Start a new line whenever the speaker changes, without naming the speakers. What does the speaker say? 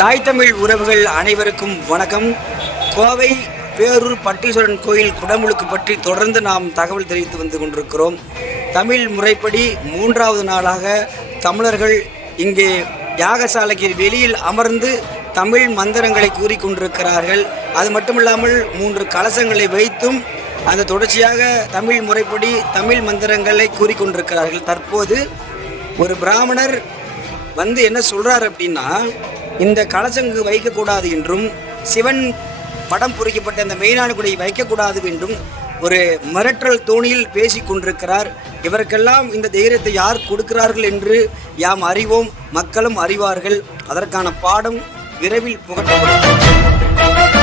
தாய் தமிழ் உறவுகள் அனைவருக்கும் வணக்கம். கோவை பேரூர் பட்டீஸ்வரன் கோயில் குடமுழுக்கு பற்றி தொடர்ந்து நாம் தகவல் தெரிவித்து வந்து கொண்டிருக்கிறோம். தமிழ் முறைப்படி மூன்றாவது நாளாக தமிழர்கள் இங்கே யாகசாலைக்கு வெளியில் அமர்ந்து தமிழ் மந்திரங்களை கூறிக்கொண்டிருக்கிறார்கள் அது மட்டுமில்லாமல் மூன்று கலசங்களை வைத்தும் அந்த தொடர்ச்சியாக தமிழ் முறைப்படி தமிழ் மந்திரங்களை கூறிக்கொண்டிருக்கிறார்கள் தற்போது ஒரு பிராமணர் வந்து என்ன சொல்கிறார் அப்படின்னா இந்த கலசங்கு வைக்கக்கூடாது என்றும் சிவன் படம் பொறிக்கப்பட்ட இந்த மெயினான வைக்கக்கூடாது என்றும் ஒரு மிரட்டல் தோணியில் பேசிக் கொண்டிருக்கிறார். இவருக்கெல்லாம் இந்த தைரியத்தை யார் கொடுக்கிறார்கள் என்று யாம் அறிவோம் மக்களும் அறிவார்கள். அதற்கான பாடம் விரைவில் புகட்டப்படும்.